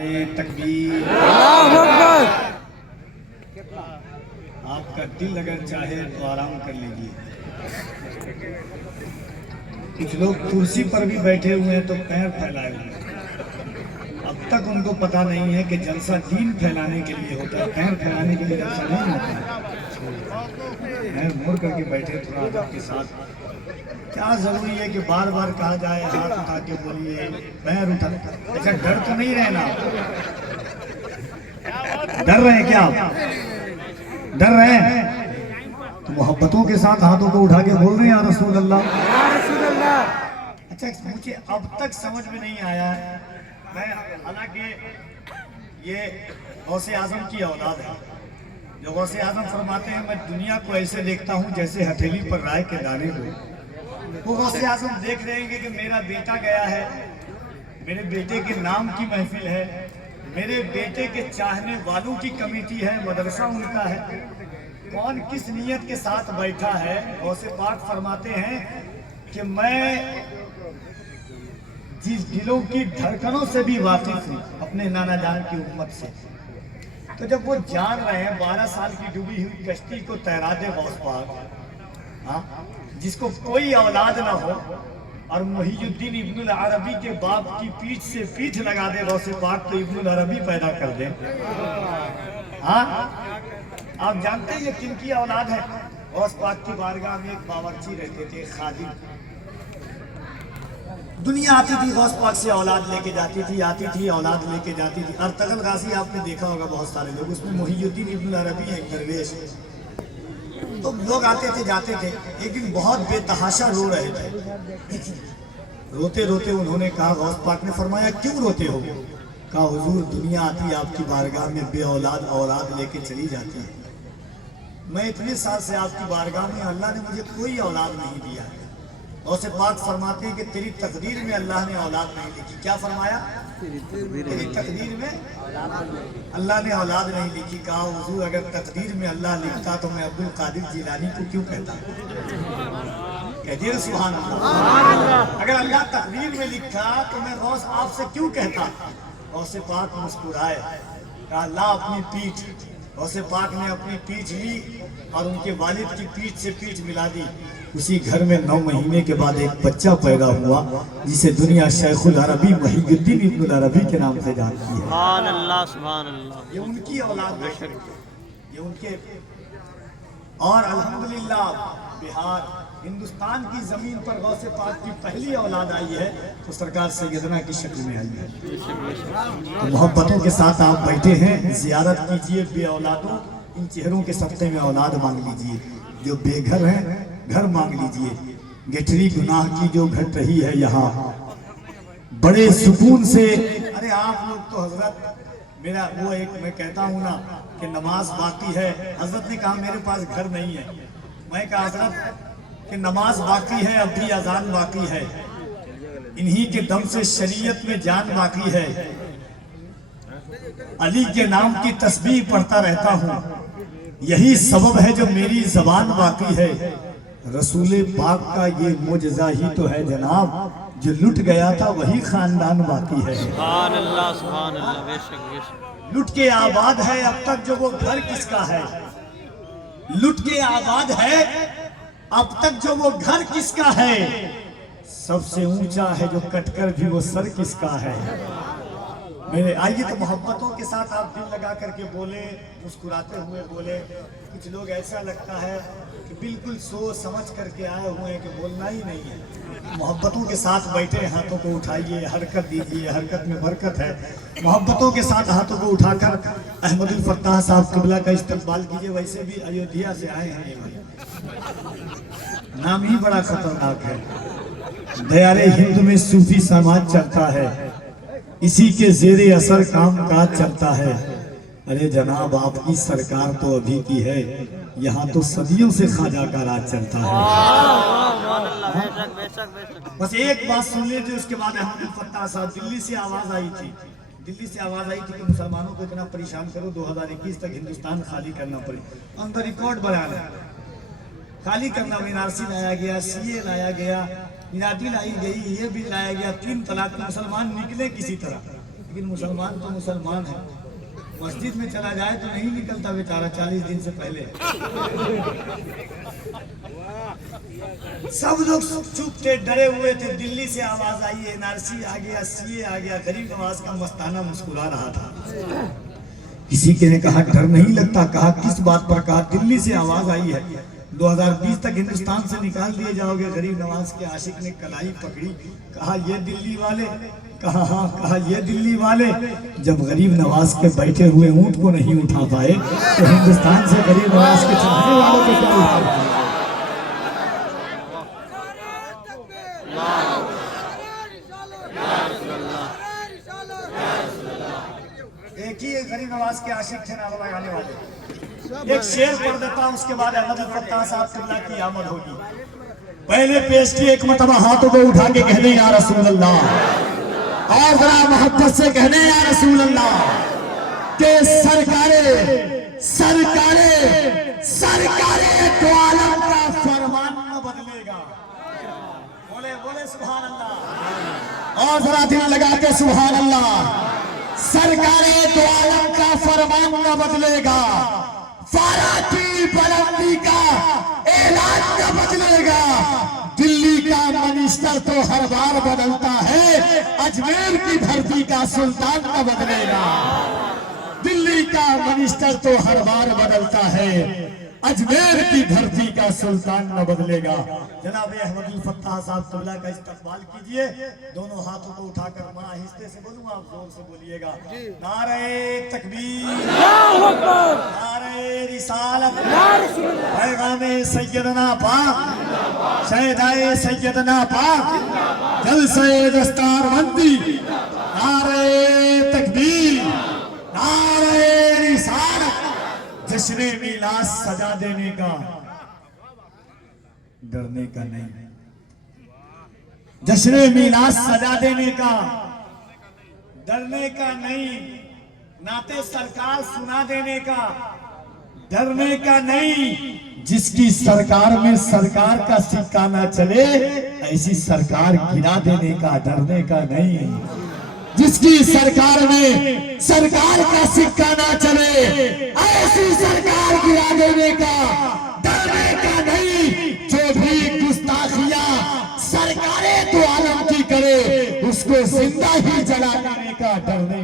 तकबीर। अल्लाहू अकबर। आपका दिल अगर चाहे तो आराम कर लीजिए। कुछ लोग कुर्सी पर भी बैठे हुए हैं तो पैर फैलाए हुए हैं। अब तक उनको पता नहीं है कि जलसा दीन फैलाने के लिए होता है, पैर फैलाने के लिए जलसा नहीं होता है। पैर मोड़ करके बैठे थोड़ा अदब के साथ। क्या जरूरी है कि बार बार कहा जाए हाथ उठा के बोलिए, पैर उठा? अच्छा, डर तो नहीं रहना? डर रहे हैं क्या आप? डर रहे हैं तो मोहब्बतों के साथ हाथों को उठा के बोल रहे हैं या रसूल अल्लाह। अच्छा, मुझे अब तक समझ में नहीं आया है। मैं हालांकि ये गौसे आजम की औलाद है। जो गौसे आजम फरमाते हैं, मैं दुनिया को ऐसे देखता हूँ जैसे हथेली पर राय के दाने को। वो गौसे आजम देख रहे हैं कि मेरा बेटा गया है, मेरे बेटे के नाम की महफिल है, मेरे बेटे के चाहने वालों की कमेटी है, मदरसा उनका है। कौन किस नियत के साथ बैठा है? गौसे पाक फरमाते हैं कि मैं जिस दिलों की धड़कनों से भी वाकिफ हूँ अपने नाना जान की उम्मत से। तो जब वो जान रहे हैं 12 साल की डूबी हुई कश्ती को तैरा दे गौस पाक, हाँ, जिसको कोई औलाद ना हो, और मुहीयुद्दीन इब्नुल अरबी के बाप की पीठ से पीठ लगा दे गौसे पाक तो इब्नुल अरबी पैदा कर दे। हाँ, आप जानते हैं ये किनकी औलाद है? गौस पाक की बारगाह में एक बावर्ची रहते थे, खादिम। दुनिया आती थी गौस पाक से औलाद लेके जाती थी, आती थी औलाद लेके जाती थी। अर्तगल गाजी आपने देखा होगा बहुत सारे लोग, उसमें मुहीयुद्दीन इब्नुल अरबी एक दरवेश। तो लोग आते थे जाते थे। एक दिन बहुत बेतहाशा रो रहे थे। रोते रोते उन्होंने कहा, गौस पाक ने फरमाया क्यों रोते हो? कहा हुजूर, दुनिया आती आपकी बारगाह में बे औलाद औलाद लेके चली जाती है। मैं इतने साल से आपकी बारगाह में, अल्लाह ने मुझे कोई औलाद नहीं दिया है। गौसे पाक फरमाते हैं कि तेरी तकदीर में अल्लाह ने औलाद नहीं लिखी। क्या फरमाया? तेरी तकदीर में अल्लाह ने औलाद नहीं लिखी। कहा हुजूर, अगर तकदीर में अल्लाह लिखता तो मैं अब्दुल कादिर जिलानी को क्यों कहता? कह सुभान अल्लाह। अगर अल्लाह तकदीर में लिखा तो मैं गौस आपसे क्यों कहता? गौसे पाक मुस्कुराए, कहा अल्लाह अपनी पीठ। गौसे पाक ने अपनी पीठ ली और उनके वालिद की पीठ से पीठ मिला दी। उसी घर में 9 महीने के बाद एक बच्चा पैदा हुआ जिसे दुनिया शेखुल अरबी मुहीयुद्दीन इब्नुल अरबी के नाम से जानती है। सुभान अल्लाह, सुभान अल्लाह। ये उनकी औलाद है, ये उनके। और अल्हम्दुलिल्लाह बिहार हिंदुस्तान की जमीन पर गौसे पाक की पहली औलाद आई है तो सरकार सैयदना की शक्ल में आई है। तो मोहब्बतों के साथ आप बैठे हैं, जियारत कीजिए बे औलादों। इन चेहरों के सत्ते में औलाद मांग लीजिए। जो बेघर हैं घर मांग लीजिए। गठरी गुनाह की जो घट रही है यहाँ बड़े सुकून से। अरे आप लोग तो हजरत, मेरा वो एक मैं कहता हूँ ना कि नमाज बाकी है। हजरत ने कहा मेरे पास घर नहीं है। मैं कहा हजरत कि नमाज बाकी है, अब भी अजान बाकी है, इन्हीं के दम से शरीयत में जान बाकी है। अली के नाम की तस्बीह पढ़ता रहता हूँ, यही सबब है जो मेरी जबान बाकी है। रसूले पाक का ये मोजज़ा ही तो है जनाब, जो लुट गया था वही खानदान बाकी है। सुभान अल्लाह, सुभान अल्लाह। बेशक बेशक। लुट के आबाद है अब तक जो वो घर किसका है? लुट के आबाद है अब तक जो वो घर किसका है? सबसे ऊंचा है जो कटकर भी वो सर किसका है? मेरे आइए तो मोहब्बतों के साथ आप दिल लगा करके बोले, मुस्कुराते हुए बोले। कुछ लोग ऐसा लगता है कि बिल्कुल सोच समझ करके आए हुए हैं कि बोलना ही नहीं है। मोहब्बतों के साथ बैठे, हाथों को उठाइए, हरकत दीजिए, हरकत में बरकत है। मोहब्बतों के साथ हाथों को उठाकर अहमदुल फत्ताह साहब किबला का इस्तकबाल कीजिए। वैसे भी अयोध्या से आए हैं ये भाई, नाम ही बड़ा खतरनाक है। दयारे हिंद में सूफी समाज चलता है, इसी के जेरे असर काम काज चलता है। अरे जनाब, आपकी सरकार तो अभी की है, यहाँ तो सदियों से ख्वाजा का राज चलता है। बस एक बात सुन लीजिए, उसके बाद अहमदुल फत्ताह साहब, दिल्ली से आवाज आई थी, दिल्ली से आवाज आई थी कि मुसलमानों को इतना परेशान करो 2021 तक हिंदुस्तान खाली करना पड़े। अंदर रिकॉर्ड बनाना, खाली करना। मीनारसी लाया गया, सीए लाया गया, मिनाटी लाई गई, ये भी लाया गया, 3 तलाक। मुसलमान निकले किसी तरह। लेकिन मुसलमान तो मुसलमान है, मस्जिद में चला जाए तो नहीं निकलता बेचारा 40 दिन से पहले। सब लोग चुप थे, डरे हुए थे। दिल्ली से आवाज आई, एनआरसी आ गया, सीए आ गया। गरीब नवाज का मस्ताना मुस्कुरा रहा था। किसी के ने कहा डर नहीं लगता, कहा किस बात पर, कहा दिल्ली से आवाज आई है 2020 तक हिंदुस्तान से निकाल दिए जाओगे। गरीब नवाज के आशिक ने कलाई पकड़ी, कहा ये दिल्ली वाले, कहा हाँ, कहा ये दिल्ली वाले जब गरीब नवाज के बैठे हुए ऊंट को नहीं उठा पाए तो हिंदुस्तान से गरीब नवाज के चाहने वालों को क्या उठा पाए। एक ही गरीब नवाज के आशिक थे नारा लगाने वाले। एक शेर पढ़ देता हूं, उसके बाद अहमद फत्ताह साहब किबला की आमद होगी। पहले पेश की एक मरतबा हाथों को उठा के कहने या रसूल अल्लाह, और जरा मोहब्बत से कहने या रसूल अल्लाह के सरकारे सरकारे सरकारे तो आलम का फरमान न बदलेगा। बोले बोले सुभान अल्लाह, और जरा दिल लगा के सुभान अल्लाह। सरकारे तो आलम का फरमान न बदलेगा, फारा की बुलंदी का ऐलान न बदलेगा। दिल्ली का मिनिस्टर तो हर बार बदलता है, अजमेर की धरती का सुल्तान न बदलेगा। दिल्ली का मिनिस्टर तो हर बार बदलता है, अजमेर की धरती का सुल्तान न बदलेगा। जनाब अहमद फत्ताह साहब किबला का इस्तकबाल कीजिए। दोनों हाथों को उठाकर बड़ा आहिस्ते से बोलूंगा, आप जोर से बोलिएगा। नारे तकबीर, नारे रिसालत, पैगामे सैयदना पाक, शहदाए सैयदना पाक, जलसे दस्तारबंदी। नारे तकबीर, नारे रिसालत। जश्न मिलाद सजा देने का, डरने का नहीं। जश्न मिलाद सजा देने का, डरने का नहीं। नाते सरकार सुना देने का, डरने का नहीं। जिसकी सरकार में सरकार का सिक्का ना चले, ऐसी सरकार गिरा देने का, डरने का नहीं। जिसकी सरकार में सरकार का सिक्का ना चले, ऐसी सरकार गिरा देने का, डरने का नहीं। जो भी गुस्ताखियां सरकारें तो आलम की करे, उसको जिंदा ही जला देने का, डरने